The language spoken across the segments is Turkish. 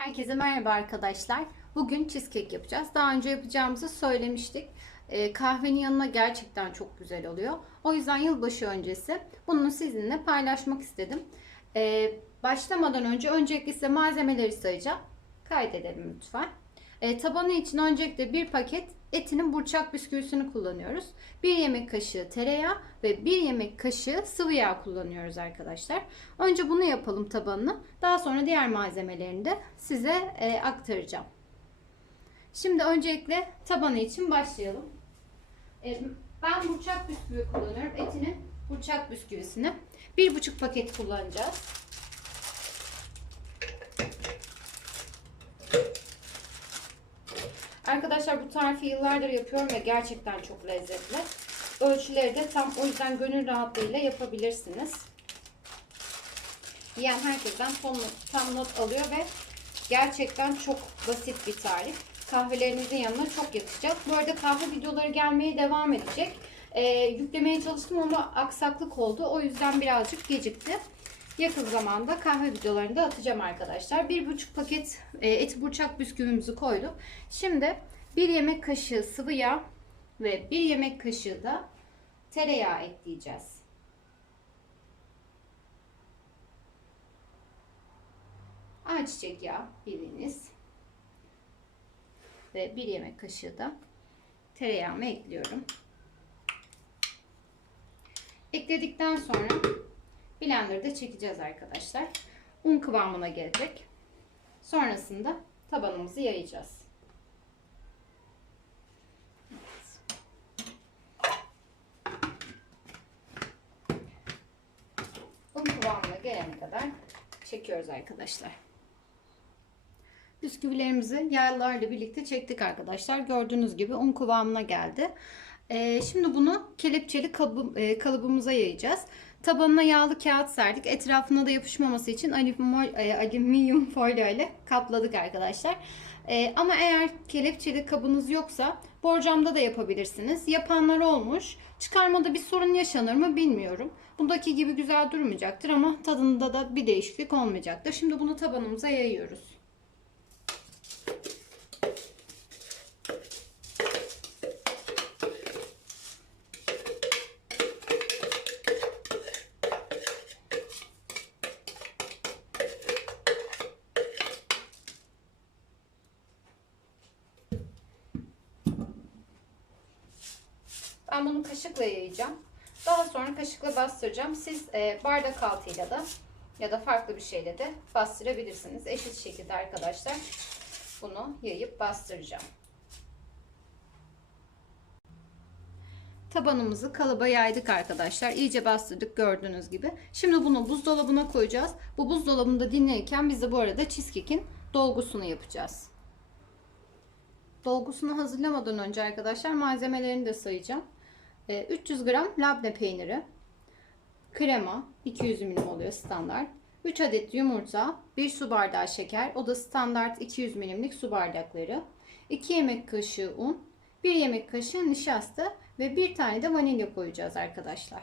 Herkese merhaba arkadaşlar. Bugün cheesecake yapacağız. Daha önce yapacağımızı söylemiştik. Ee, kahvenin yanına gerçekten çok güzel oluyor. O yüzden yılbaşı öncesi bunu sizinle paylaşmak istedim. Ee, başlamadan önce öncelikle size malzemeleri sayacağım. Kaydedelim lütfen. Ee, tabanı için öncelikle bir paket etinin burçak bisküvisini kullanıyoruz. Bir yemek kaşığı tereyağı ve bir yemek kaşığı sıvı yağ kullanıyoruz arkadaşlar. Önce bunu yapalım tabanını. Daha sonra diğer malzemelerini de size e, aktaracağım. Şimdi öncelikle tabanı için başlayalım. E, ben burçak bisküvi kullanıyorum. Etinin burçak bisküvisini. Bir buçuk paket kullanacağız. Arkadaşlar bu tarifi yıllardır yapıyorum ve gerçekten çok lezzetli. Ölçüleri de tam o yüzden gönül rahatlığıyla yapabilirsiniz. Yiyen herkesten not, tam not alıyor ve gerçekten çok basit bir tarif. Kahvelerinizin yanına çok yakışacak. Bu arada kahve videoları gelmeye devam edecek. Ee, yüklemeye çalıştım ama aksaklık oldu. O yüzden birazcık gecikti. Yakın zamanda kahve videolarını da atacağım arkadaşlar. Bir buçuk paket e, eti burçak bisküvimizi koyduk. Şimdi bir yemek kaşığı sıvı yağ ve bir yemek kaşığı da tereyağı ekleyeceğiz. Ayçiçek yağı bildiğiniz ve bir yemek kaşığı da tereyağımı ekliyorum. Ekledikten sonra blenderda çekeceğiz arkadaşlar. Un kıvamına gelecek. Sonrasında tabanımızı yayacağız. Un kıvamına gelene kadar çekiyoruz arkadaşlar. Bisküvilerimizi yağlarla birlikte çektik arkadaşlar. Gördüğünüz gibi un kıvamına geldi. Ee, şimdi bunu kelepçeli e, kalıbımıza yayacağız. Tabanına yağlı kağıt serdik. Etrafına da yapışmaması için alüminyum, e, folyo ile kapladık arkadaşlar. E, ama eğer kelepçeli kabınız yoksa borcamda da yapabilirsiniz. Yapanlar olmuş. Çıkarmada bir sorun yaşanır mı bilmiyorum. Bundaki gibi güzel durmayacaktır ama tadında da bir değişiklik olmayacaktır. Şimdi bunu tabanımıza yayıyoruz. Ben bunu kaşıkla yayacağım. Daha sonra kaşıkla bastıracağım. Siz e, bardak altıyla da ya da farklı bir şeyle de bastırabilirsiniz. Eşit şekilde arkadaşlar bunu yayıp bastıracağım. Tabanımızı kalıba yaydık arkadaşlar. İyice bastırdık gördüğünüz gibi. Şimdi bunu buzdolabına koyacağız. Bu buzdolabında dinlenirken biz de bu arada cheesecake'in dolgusunu yapacağız. Dolgusunu hazırlamadan önce arkadaşlar malzemelerini de sayacağım. 300 gram labne peyniri, krema 200 milim oluyor standart. 3 adet yumurta, 1 su bardağı şeker, o da standart 200 milimlik su bardakları. 2 yemek kaşığı un, 1 yemek kaşığı nişasta ve 1 tane de vanilya koyacağız arkadaşlar.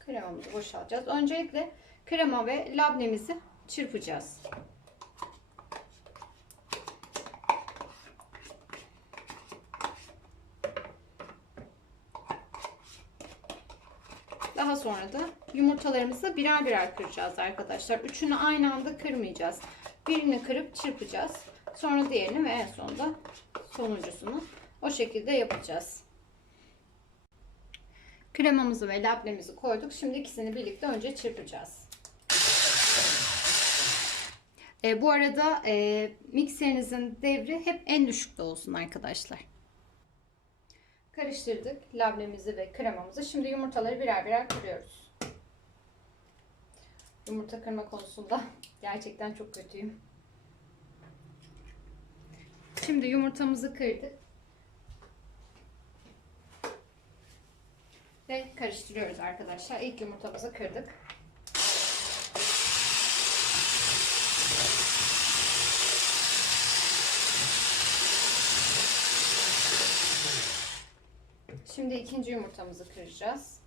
Kremamızı boşaltacağız. Öncelikle krema ve labnemizi çırpacağız. Daha sonra da yumurtalarımızı birer birer kıracağız arkadaşlar. Üçünü aynı anda kırmayacağız. Birini kırıp çırpacağız. Sonra diğerini ve en sonunda sonuncusunu o şekilde yapacağız. Kremamızı ve lablemizi koyduk. Şimdi ikisini birlikte önce çırpacağız. E, bu arada e, mikserinizin devri hep en düşükte olsun arkadaşlar. Karıştırdık lablemizi ve kremamızı. Şimdi yumurtaları birer birer kırıyoruz. Yumurta kırma konusunda gerçekten çok kötüyüm. Şimdi yumurtamızı kırdık. Ve karıştırıyoruz arkadaşlar. İlk yumurtamızı kırdık. Şimdi ikinci yumurtamızı kıracağız.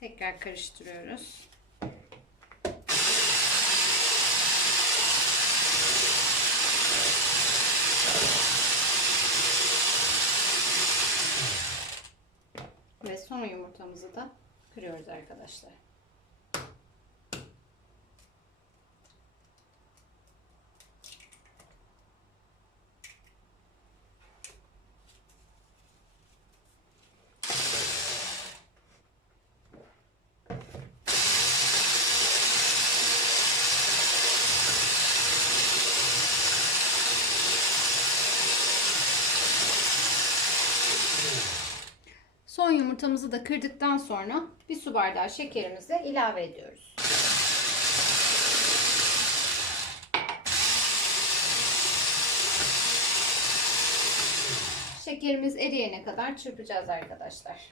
Tekrar karıştırıyoruz. Ve son yumurtamızı da kırıyoruz arkadaşlar. Yumurtamızı da kırdıktan sonra bir su bardağı şekerimizi ilave ediyoruz. Şekerimiz eriyene kadar çırpacağız arkadaşlar.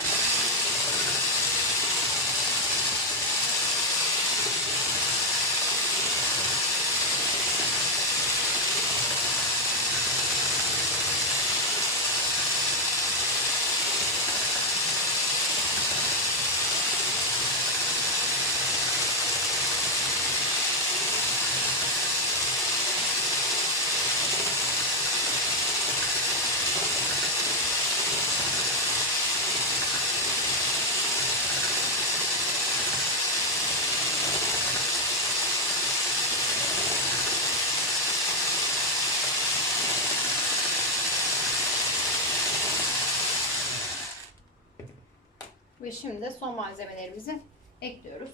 Ve şimdi son malzemelerimizi ekliyoruz.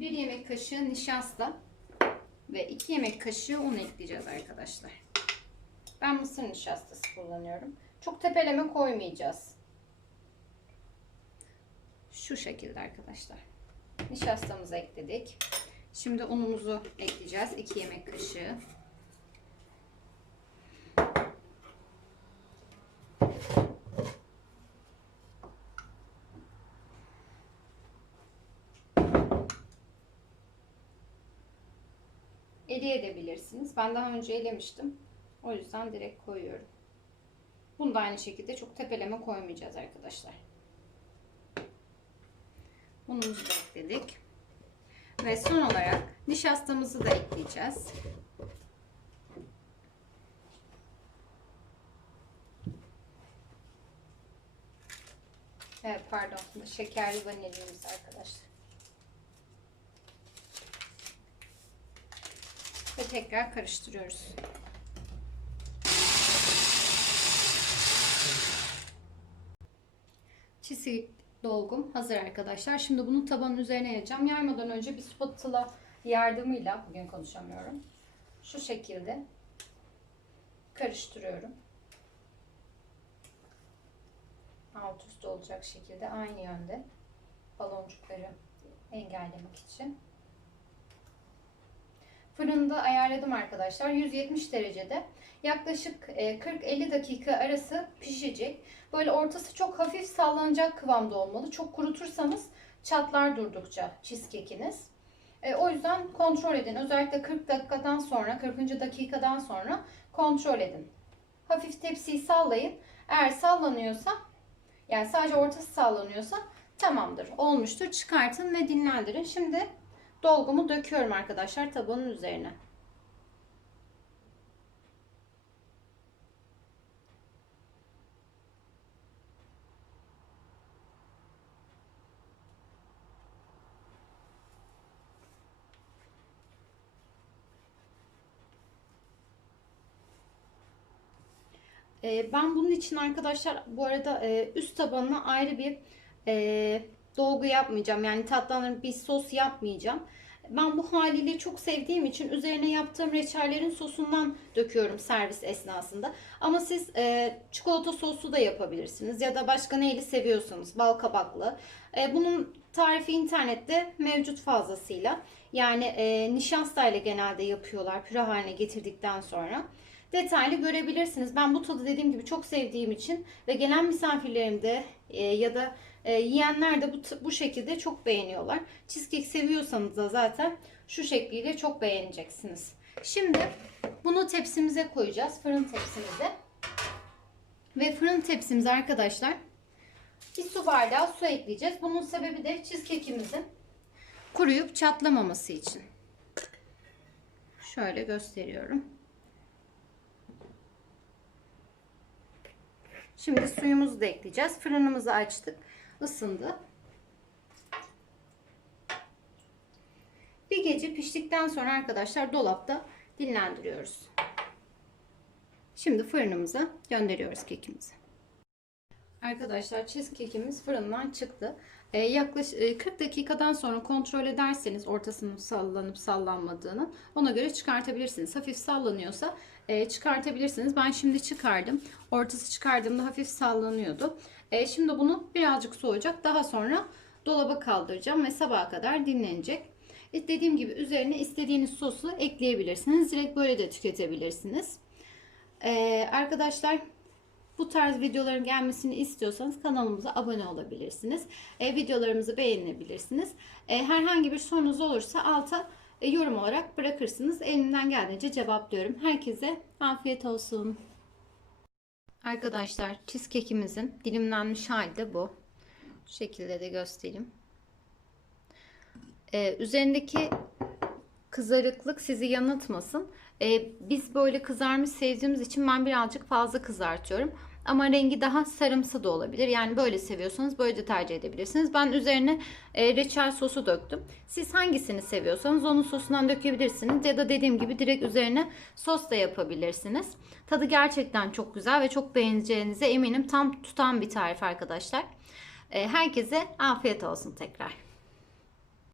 Bir yemek kaşığı nişasta ve iki yemek kaşığı un ekleyeceğiz arkadaşlar. Ben mısır nişastası kullanıyorum. Çok tepeleme koymayacağız. Şu şekilde arkadaşlar. Nişastamızı ekledik. Şimdi unumuzu ekleyeceğiz. 2 yemek kaşığı. Eleyebilirsiniz. Ben daha önce elemiştim. O yüzden direkt koyuyorum. Bunu da aynı şekilde çok tepeleme koymayacağız arkadaşlar. Unumuzu da ekledik. Ve son olarak nişastamızı da ekleyeceğiz. Evet pardon. Şekerli vanilyamız arkadaşlar. Tekrar karıştırıyoruz. Cheesecake dolgum hazır arkadaşlar. Şimdi bunu tabanın üzerine yayacağım. Yaymadan önce bir spatula yardımıyla bugün konuşamıyorum. Şu şekilde karıştırıyorum. Alt üst olacak şekilde aynı yönde baloncukları engellemek için. Fırında ayarladım arkadaşlar. 170 derecede yaklaşık 40-50 e, dakika arası pişecek. Böyle ortası çok hafif sallanacak kıvamda olmalı. Çok kurutursanız çatlar durdukça cheesecake'iniz. E, o yüzden kontrol edin. Özellikle 40 dakikadan sonra, 40. dakikadan sonra kontrol edin. Hafif tepsiyi sallayın. Eğer sallanıyorsa, yani sadece ortası sallanıyorsa tamamdır. Olmuştur. Çıkartın ve dinlendirin. Şimdi dolgumu döküyorum arkadaşlar tabanın üzerine. Ee, ben bunun için arkadaşlar bu arada e, üst tabanına ayrı bir e, dolgu yapmayacağım. Yani tatlandırıp bir sos yapmayacağım. Ben bu haliyle çok sevdiğim için üzerine yaptığım reçellerin sosundan döküyorum servis esnasında. Ama siz e, çikolata soslu da yapabilirsiniz ya da başka neyle seviyorsanız bal kabaklı. E, bunun tarifi internette mevcut fazlasıyla. Yani e, nişasta ile genelde yapıyorlar püre haline getirdikten sonra detaylı görebilirsiniz. Ben bu tadı dediğim gibi çok sevdiğim için ve gelen misafirlerimde e, ya da e, yiyenler de bu, bu şekilde çok beğeniyorlar. Cheesecake seviyorsanız da zaten şu şekliyle çok beğeneceksiniz. Şimdi bunu tepsimize koyacağız. Fırın tepsimize. Ve fırın tepsimize arkadaşlar bir su bardağı su ekleyeceğiz. Bunun sebebi de cheesecake'imizin kuruyup çatlamaması için. Şöyle gösteriyorum. Şimdi suyumuzu da ekleyeceğiz. Fırınımızı açtık. Isındı. Bir gece piştikten sonra arkadaşlar dolapta dinlendiriyoruz. Şimdi fırınımıza gönderiyoruz kekimizi. Arkadaşlar cheesecake'imiz fırından çıktı. Ee, yaklaşık 40 dakikadan sonra kontrol ederseniz ortasının sallanıp sallanmadığını ona göre çıkartabilirsiniz. Hafif sallanıyorsa e, çıkartabilirsiniz. Ben şimdi çıkardım. Ortası çıkardığımda hafif sallanıyordu. E, şimdi bunu birazcık soğuyacak. Daha sonra dolaba kaldıracağım ve sabaha kadar dinlenecek. E, dediğim gibi üzerine istediğiniz sosu ekleyebilirsiniz. Direkt böyle de tüketebilirsiniz. E, arkadaşlar bu tarz videoların gelmesini istiyorsanız kanalımıza abone olabilirsiniz. E, videolarımızı beğenebilirsiniz. E, herhangi bir sorunuz olursa alta yorum olarak bırakırsınız. Elimden geldiğince cevaplıyorum. Herkese afiyet olsun. Arkadaşlar cheesecake'imizin dilimlenmiş hali de bu. Şu şekilde de göstereyim. E, üzerindeki kızarıklık sizi yanıltmasın. Ee, biz böyle kızarmış sevdiğimiz için ben birazcık fazla kızartıyorum. Ama rengi daha sarımsı da olabilir. Yani böyle seviyorsanız böyle de tercih edebilirsiniz. Ben üzerine e, reçel sosu döktüm. Siz hangisini seviyorsanız onun sosundan dökebilirsiniz. Ya da dediğim gibi direkt üzerine sos da yapabilirsiniz. Tadı gerçekten çok güzel ve çok beğeneceğinize eminim. Tam tutan bir tarif arkadaşlar. E, herkese afiyet olsun tekrar.